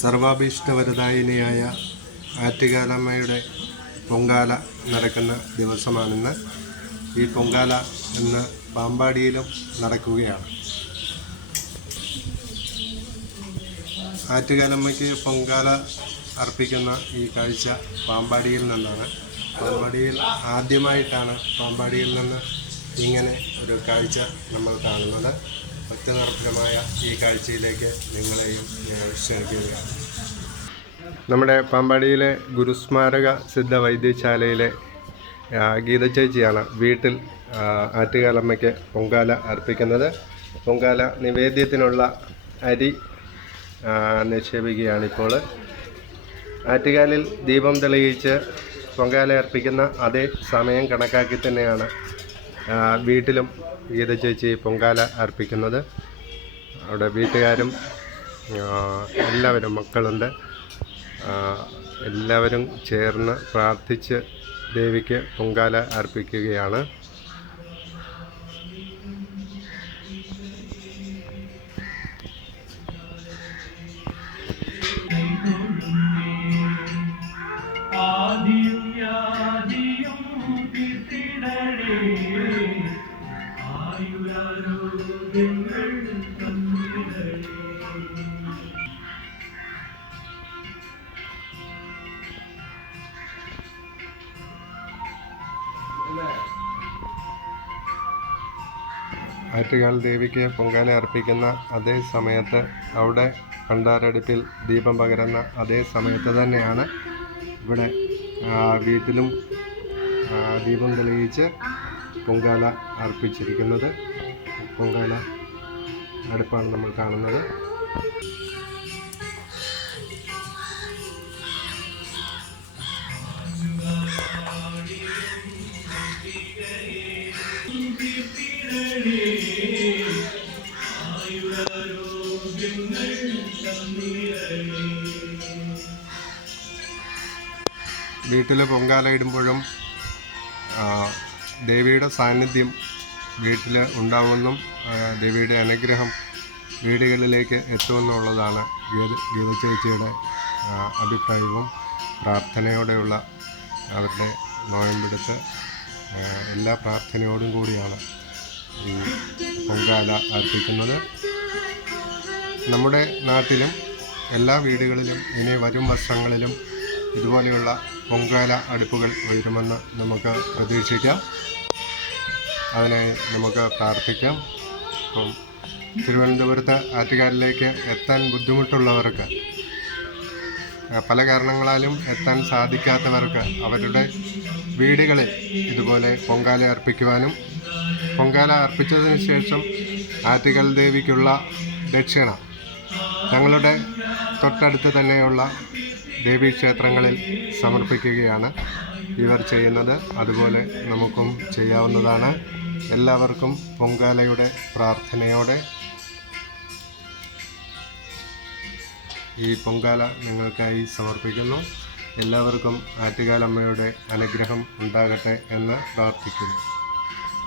സർവാഭീഷ്ടവരദായിനിയായ ആറ്റുകാലമ്മയുടെ പൊങ്കാല നടക്കുന്ന ദിവസമാണിന്ന്. ഈ പൊങ്കാല ഇന്ന് പാമ്പാടിയിലും നടക്കുകയാണ്. ആറ്റുകാലമ്മയ്ക്ക് പൊങ്കാല അർപ്പിക്കുന്ന ഈ കാഴ്ച പാമ്പാടിയിൽ നിന്നാണ്. പാമ്പാടിയിൽ ആദ്യമായിട്ടാണ് പാമ്പാടിയിൽ നിന്ന് ഇങ്ങനെ ഒരു കാഴ്ച നമ്മൾ കാണുന്നത്. ഭക്തിനിർഭരമായ ഈ കാഴ്ചയിലേക്ക് നിങ്ങളെയും ക്ഷണിക്കുകയാണ്. നമ്മുടെ പാമ്പാടിയിലെ ഗുരുസ്മാരക സിദ്ധ വൈദ്യശാലയിലെ ആ, ഗീത ചേച്ചിയാണ് വീട്ടിൽ ആറ്റുകാലമ്മയ്ക്ക് പൊങ്കാല അർപ്പിക്കുന്നത്. പൊങ്കാല നിവേദ്യത്തിനുള്ള അരി നിക്ഷേപിക്കുകയാണിപ്പോൾ. ആറ്റുകാലിൽ ദീപം തെളിയിച്ച് പൊങ്കാല അർപ്പിക്കുന്ന അതേ സമയം കണക്കാക്കി തന്നെയാണ് വീട്ടിലും ഗീത ചേച്ചി പൊങ്കാല അർപ്പിക്കുന്നത്. അവിടെ വീട്ടുകാരും എല്ലാവരും മക്കളുണ്ട്. എല്ലാവരും ചേർന്ന് പ്രാർത്ഥിച്ച് ദേവിക്ക് പൊങ്കാല അർപ്പിക്കുകയാണ്. ആറ്റുകാൽ ദേവിക്ക് പൊങ്കാല അർപ്പിക്കുന്ന അതേ സമയത്ത് അവിടെ ഭണ്ഡാരടുപ്പിൽ ദീപം പകരുന്ന അതേ സമയത്ത് തന്നെയാണ് ഇവിടെ വീട്ടിലും ദീപം തെളിയിച്ച് പൊങ്കാല അർപ്പിച്ചിരിക്കുന്നത്. പൊങ്കാല അടുപ്പാണ് നമ്മൾ കാണുന്നത്. വീട്ടിൽ പൊങ്കാല ഇടുമ്പോഴും ദേവിയുടെ സാന്നിധ്യം വീട്ടിൽ ഉണ്ടാവുമെന്നും ദേവിയുടെ അനുഗ്രഹം വീടുകളിലേക്ക് എത്തുമെന്നുള്ളതാണ് ഗീത ഗീത ചേച്ചിയുടെ ആ, അഭിപ്രായവും പ്രാർത്ഥനയോടെയുള്ള അവരുടെ നോയമ്പെടുത്ത് എല്ലാ പ്രാർത്ഥനയോടും കൂടിയാണ് ഈ പൊങ്കാല അർപ്പിക്കുന്നത്. നമ്മുടെ നാട്ടിലും എല്ലാ വീടുകളിലും ഇനി വരും വർഷങ്ങളിലും ഇതുപോലെയുള്ള പൊങ്കാല അടുപ്പുകൾ ഉയരുമെന്ന് നമുക്ക് പ്രതീക്ഷിക്കാം. അതിനായി നമുക്ക് പ്രാർത്ഥിക്കാം. അപ്പം തിരുവനന്തപുരത്ത് ആറ്റുകാലിലേക്ക് എത്താൻ ബുദ്ധിമുട്ടുള്ളവർക്ക് പല കാരണങ്ങളാലും എത്താൻ സാധിക്കാത്തവർക്ക് അവരുടെ വീടുകളിൽ ഇതുപോലെ പൊങ്കാല അർപ്പിക്കുവാനും പൊങ്കാല അർപ്പിച്ചതിന് ശേഷം ആറ്റുകൽ ദേവിക്കുള്ള ദക്ഷിണ. ഞങ്ങളുടെ തൊട്ടടുത്ത് തന്നെയുള്ള ദേവീക്ഷേത്രങ്ങളിൽ സമർപ്പിക്കുകയാണ് ഇവർ ചെയ്യുന്നത്. അതുപോലെ നമുക്കും ചെയ്യാവുന്നതാണ്. എല്ലാവർക്കും പൊങ്കാലയുടെ പ്രാർത്ഥനയോടെ. ഈ പൊങ്കാല നിങ്ങൾക്കായി സമർപ്പിക്കുന്നു. എല്ലാവർക്കും ആറ്റുകാലമ്മയുടെ അനുഗ്രഹം ഉണ്ടാകട്ടെ എന്ന് പ്രാർത്ഥിക്കുന്നു.